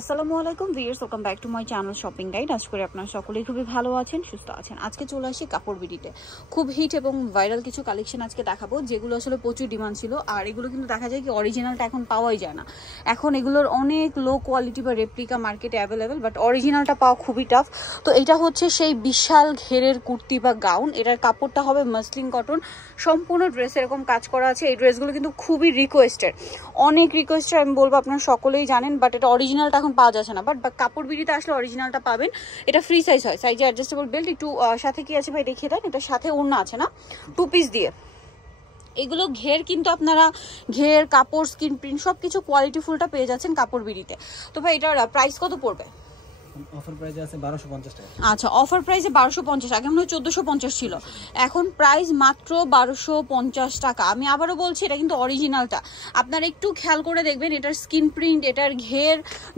আসসালামু আলাইকুম viewers, welcome back to my channel shopping guide. আশা করি আপনারা সকলেই খুবই ভালো আছেন, সুস্থ আছেন। আজকে চলে আসি কাপড় বিডিতে খুব হিট এবং ভাইরাল কিছু কালেকশন আজকে দেখাবো, যেগুলো আসলে প্রচুর ডিমান্ড ছিল। আর এগুলো কিন্তু দেখা যায় কি অরিজিনালটা এখন পাওয়াই যায় না। এখন এগুলোর অনেক লো কোয়ালিটি বা রেপ্লিকা মার্কেটে অ্যাভেলেবেল, বাট অরিজিনালটা পাওয়া খুবই টাফ। তো এটা হচ্ছে সেই বিশাল ঘেরের কুর্তি বা গাউন। এটার কাপড়টা হবে মাসলিন কটন, সম্পূর্ণ ড্রেস এরকম কাজ করা আছে। এই ড্রেসগুলো কিন্তু খুবই রিকোয়েস্টেড, অনেক রিকোয়েস্টেড আমি বলবো, আপনারা সকলেই জানেন। বাট এটা অরিজিনালটা এখন পাওয়া যাচ্ছে না, বাট কাপড় বিড়িতে আসলে অরিজিনালটা পাবেন। এটা ফ্রি সাইজ হয়, সাইজে অ্যাডজাস্টেবল বেল্ট। একটু সাথে কি আছে ভাই দেখিয়ে দেন। এটার সাথে ওড়না আছে না, 2 পিস দিয়ে। এগুলো ঘের কিন্তু আপনারা ঘের কাপড় স্কিন প্রিন্ট সবকিছু কোয়ালিটি ফুলটা পেয়ে যাচ্ছেন কাপড় বিড়িতে। তো ভাই এটার প্রাইস কত পড়বে? অফার প্রাইসে আছে 1250 টাকা। আচ্ছা, অফার প্রাইসে 1250, আগে মনে হয় 1450 ছিল, এখন প্রাইস মাত্র 1250 টাকা। আমি আবারও বলছি, এটা কিন্তু অরিজিনালটা। আপনারা একটু খেয়াল করে দেখবেন, এটার স্কিন প্রিন্ট, এটার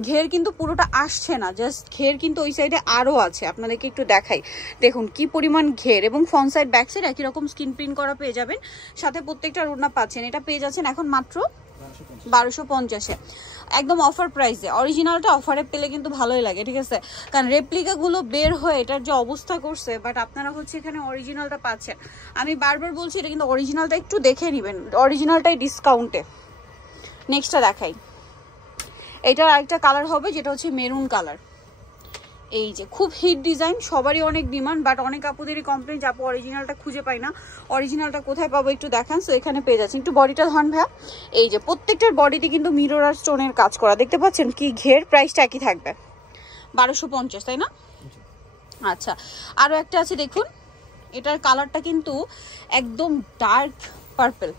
ঘের কিন্তু পুরোটা আসছে না, জাস্ট ঘের কিন্তু ওই সাইডে আরও আছে। আপনাদেরকে একটু দেখাই, দেখুন কি পরিমাণ ঘের, এবং ফ্রন্ট সাইড ব্যাক সাইড একই রকম স্কিন প্রিন্ট করা পেয়ে যাবেন। সাথে প্রত্যেকটা ওড়না পাচ্ছেন। এটা পেয়ে যাচ্ছেন এখন মাত্র 1250-এ, একদম অফার প্রাইসে। অরিজিনালটা অফারে পেলে কিন্তু ভালোই লাগে, ঠিক আছে, কারণ রেপ্লিকাগুলো বের হয়ে এটার যে অবস্থা করছে, বাট আপনারা হচ্ছে এখানে অরিজিনালটা পাচ্ছেন। আমি বারবার বলছি, এটা কিন্তু অরিজিনালটা একটু দেখে নেবেন, অরিজিনালটাই ডিসকাউন্টে। নেক্সটটা দেখাই, এটার আরেকটা কালার হবে যেটা হচ্ছে মেরুন কালার। এই যে খুব হিট ডিজাইন, সবারই অনেক ডিমান্ড, বাট অনেক আপুদেরই কমপ্লেন, আপু অরিজিনালটা খুঁজে পাই না, অরিজিনালটা কোথায় পাবো একটু দেখান। সো এখানে পেয়ে যাচ্ছেন, একটু বডিটা ধন ভাইয়া। এই যে প্রত্যেকটার বডিতে কিন্তু মিরর আর স্টোনের কাজ করা, দেখতে পাচ্ছেন কি ঘের। প্রাইসটা একই থাকবে 1250, তাই না? আচ্ছা, আরও একটা আছে দেখুন, এটার কালারটা কিন্তু একদম ডার্ক পার্পল।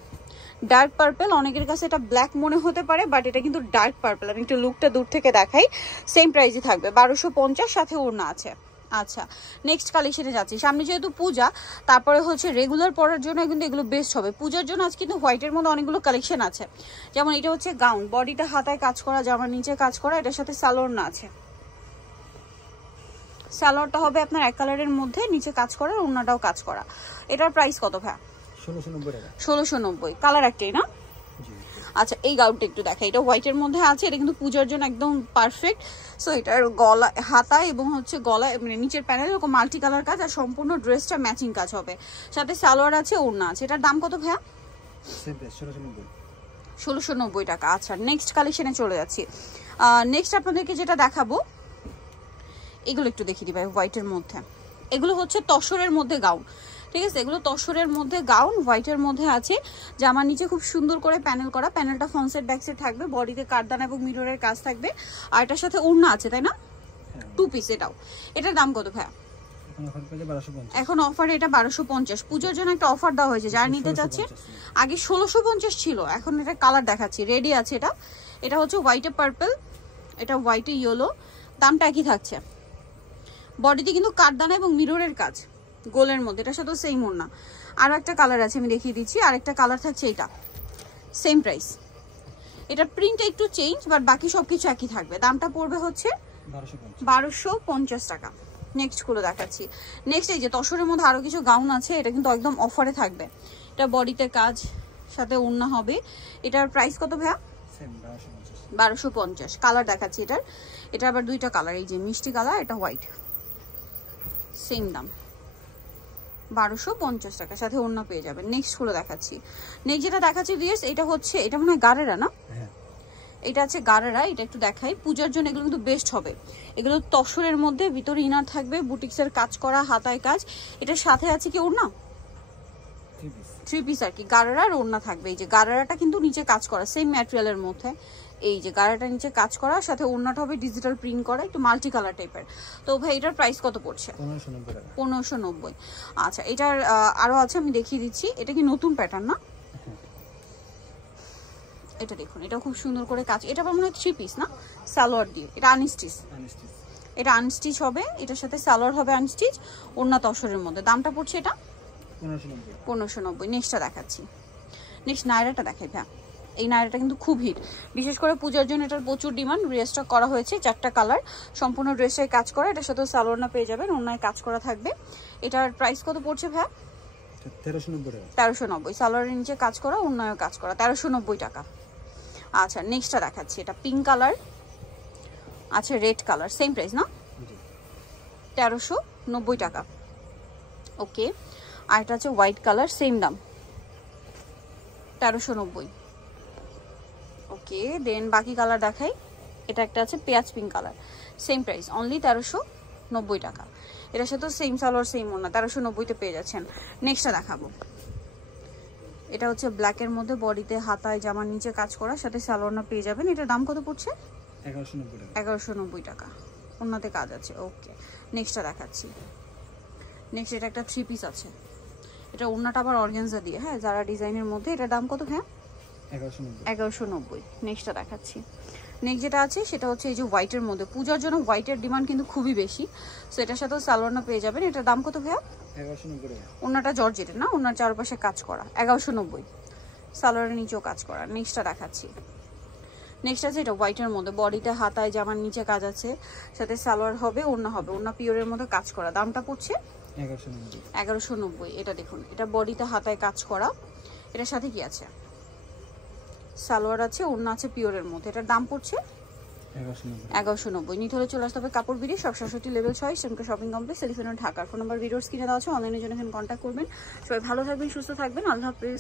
ডার্ক পার্পল, অনেকের কাছে এটা ব্ল্যাক মনে হতে পারে, বাট এটা কিন্তু ডার্ক পার্পল। আমি একটু লুকটা দূর থেকে দেখাই, সেম প্রাইসই থাকবে 1250, সাথে ওড়না আছে। আচ্ছা, নেক্সট কালেকশনে যাচ্ছি। সামনে যেহেতু পূজা, তারপরে হচ্ছে রেগুলার পরার জন্য কিন্তু এগুলো বেস্ট হবে। পূজার জন্য আজ কিন্তু হোয়াইটের মধ্যে অনেকগুলো কালেকশন আছে। যেমন এটা হচ্ছে গাউন, বডিটা হাতায় কাজ করা, জামার নিচে কাজ করা, এটার সাথে সালোয়ার আছে। সালোয়ারটা হবে আপনার এক কালারের মধ্যে, নিচে কাজ করা, ওড়নাটাও কাজ করা। এটার প্রাইস কত ভাই? 1690 টাকা। 1690, কালার একটাই না? আচ্ছা, এই গাউনটা একটু দেখা, এটা হোয়াইটের মধ্যে আছে, এটা কিন্তু পূজার জন্য একদম পারফেক্ট। সো এটার গলা, হাতা এবং হচ্ছে গলায় মানে নিচের প্যানেলে এরকম মাল্টি কালার কাজ, আর সম্পূর্ণ ড্রেসটা ম্যাচিং কাজ হবে, সাথে সালোয়ার আছে, ওড়না আছে। এটার দাম কত ভাইয়া? 1690 টাকা। আচ্ছা, নেক্সট কালেকশনে চলে যাচ্ছি। নেক্সট আপনাদেরকে যেটা দেখাবো, এগুলো একটু দেখিয়ে দিই ভাই, হোয়াইটের মধ্যে। এগুলো হচ্ছে তসরের মধ্যে গাউন, ঠিক আছে, এগুলো তসরের মধ্যে গাউন, হোয়াইটের মধ্যে আছে। জামার নিচে খুব সুন্দর করে প্যানেল করা, প্যানেলটা ফ্রন্ট সাইড ব্যাক সাইড থাকবে, বডিতে কারদানা এবং মিররের কাজ থাকবে, আর এটার সাথে ওড়না আছে, তাই না? 2 পিস। এটাও, এটার দাম কত ভাইয়া? এখন অফারে এটা 1250। পুজোর জন্য একটা অফার দেওয়া হয়েছে, যারা নিতে চাচ্ছে। আগে 1650 ছিল, এখন এটা কালার দেখাচ্ছি, রেডি আছে। এটা হচ্ছে হোয়াইটে পার্পল, এটা হোয়াইটে ইয়েলো, দামটা একই থাকছে। বডিতে কিন্তু কারদানা এবং মিররের কাজ গোলের মধ্যে, এটার সাথে সেম ওড়না। আরও একটা কালার আছে, আমি দেখিয়ে দিচ্ছি। আরেকটা কালার থাকছে, এটা সেম প্রাইস। এটা প্রিন্টটা একটু চেঞ্জ, বাট বাকি সব কিছু একই থাকবে। দামটা পড়বে হচ্ছে 1250 টাকা। নেক্সট গুলো দেখাচ্ছি। নেক্সট এই যে তসরের মধ্যে আরও কিছু গাউন আছে, এটা কিন্তু একদম অফারে থাকবে। এটা বডিতে কাজ, সাথে ওড়না হবে। এটার প্রাইস কত ভাইয়া? 1250। কালার দেখাচ্ছি এটার, এটা আবার দুইটা কালার, এই যে মিষ্টি কালার, এটা হোয়াইট, সেম দাম 1250 টাকা, সাথে ওড়না পেয়ে যাবেন। নেক্সট গুলো দেখাচ্ছি। নেক্সট যেটা দেখাচ্ছি ভিউয়ার্স, এটা হচ্ছে, এটা মনে হয় গারেরা না? এটা আছে গারেরা, এটা একটু দেখাই। পূজার জন্য এগুলো কিন্তু বেস্ট হবে। এগুলো তসরের মধ্যে, ভিতরে ইনার থাকবে, বুটিক্সের কাজ করা, হাতায় কাজ। এটার সাথে আছে কি ওড়না? 3 পিস আর কি, গারেরা আর ওড়না থাকবে। এই যে গারেরাটা কিন্তু নিচে কাজ করা, সেম ম্যাটেরিয়ালের মধ্যে। এই যে গাড়াটা নিচে কাজ করা, সাথে ওড়নাটা হবে ডিজিটাল প্রিন্ট করা, একটু মাল্টি কালার টাইপের। তো ভাই এটার প্রাইস কত পড়ছে? 1590। আচ্ছা, এটার আরো আছে, আমি দেখিয়ে দিচ্ছি। এটা কি নতুন প্যাটার্ন না? এটা দেখুন, এটা খুব সুন্দর করে কাজ। এটা মনে হয় 3 পিস না, সালোয়ার দিয়ে। এটা আনস্টিচ, এটা আনস্টিচ হবে, এটার সাথে সালোয়ার হবে আনস্টিচ, ওড়না তসরের মধ্যে। দামটা পড়ছে এটা 1590। নেক্সটটা দেখাচ্ছি। নেক্সট নায়রাটা দেখাই ভাই। এই নায়রাটা কিন্তু খুব হিট, বিশেষ করে পূজার জন্য এটার প্রচুর ডিমান্ড। রিস্টক করা হয়েছে, 4টা কালার, সম্পূর্ণ ড্রেসটাই কাজ করা। এটার সাথে সালোয়ার পেয়ে যাবেন, ওড়নায় কাজ করা থাকবে। এটার প্রাইস কত পড়ছে ভাই? 1390। সালোয়ারের নিচে কাজ করা, ওড়নায়ও কাজ করা, 1390 টাকা। আচ্ছা, নেক্সটটা দেখাচ্ছি। এটা পিঙ্ক কালার, আচ্ছা রেড কালার, সেম প্রাইস না? জি 1390 টাকা। ওকে, আর এটা হচ্ছে হোয়াইট কালার, সেম দাম 1390। ওকে, দেন বাকি কালার দেখাই। এটা একটা আছে পেঁয়াজ pink colour, same price only 1390 টাকা। এটার সাথে সেম সালোয়ার সেম ওড়না, 1390-তে পেয়ে যাচ্ছেন। নেক্সটটা দেখাবো, এটা হচ্ছে ব্ল্যাকের মধ্যে, বডিতে হাতায় জামার নিচে কাজ করা, সাথে সালোয়ারটা পেয়ে যাবেন। এটার দাম কত পড়ছে? 1190 টাকা। 1190 টাকা, ওড়নাতে কাজ আছে। ওকে, নেক্সটটা দেখাচ্ছি। নেক্সট এটা একটা 3 পিস আছে, এটা ওড়নাটা আবার অর্গানজা দিয়ে, হ্যাঁ যারা ডিজাইনের মধ্যে। এটার দাম কত ভাইয়া? 1190। নেক্সটটা দেখাচ্ছি। নেক্সট যেটা আছে সেটা হচ্ছে এই যে হোয়াইটের মধ্যে, পূজার জন্য হোয়াইটের ডিমান্ড কিন্তু খুবই বেশি, সো এটার সাথেও সালোয়ারটা পেয়ে যাবেন। এটার দাম কত ভাইয়া? 1190 টাকা। ওড়নাটা জর্জেটের না, ওড়নার চারপাশে কাজ করা, 1190, সালোয়ারের নিচেও কাজ করা। নেক্সটটা দেখাচ্ছি। নেক্সট আছে এটা হোয়াইটের মধ্যে, বডিতে হাতায় জামার নিচে কাজ আছে, সাথে সালোয়ার হবে, ওড়না হবে, ওড়না পিওরের মধ্যে কাজ করা। দামটা পড়ছে 1190। এটা দেখুন, এটা বডিতে হাতায় কাজ করা, এটার সাথে কি আছে? সালোয়ার আছে, ওড়না আছে পিওরের মধ্যে। এটার দাম পড়ছে 1190। নিতে হলে চলে আসতে হবে কাপড় বিড়ি, সব 67 লেভেল 6, শ্রমকে শপিং কমপ্লেক্স, টেলিফোন ঢাকার। ফোন নাম্বার ভিডিওর স্ক্রিনে দেওয়া আছে, অনলাইনের জন্য এখানে কন্ট্যাক্ট করবেন। সবাই ভালো থাকবেন, সুস্থ থাকবেন, আল্লাহ হাফেজ।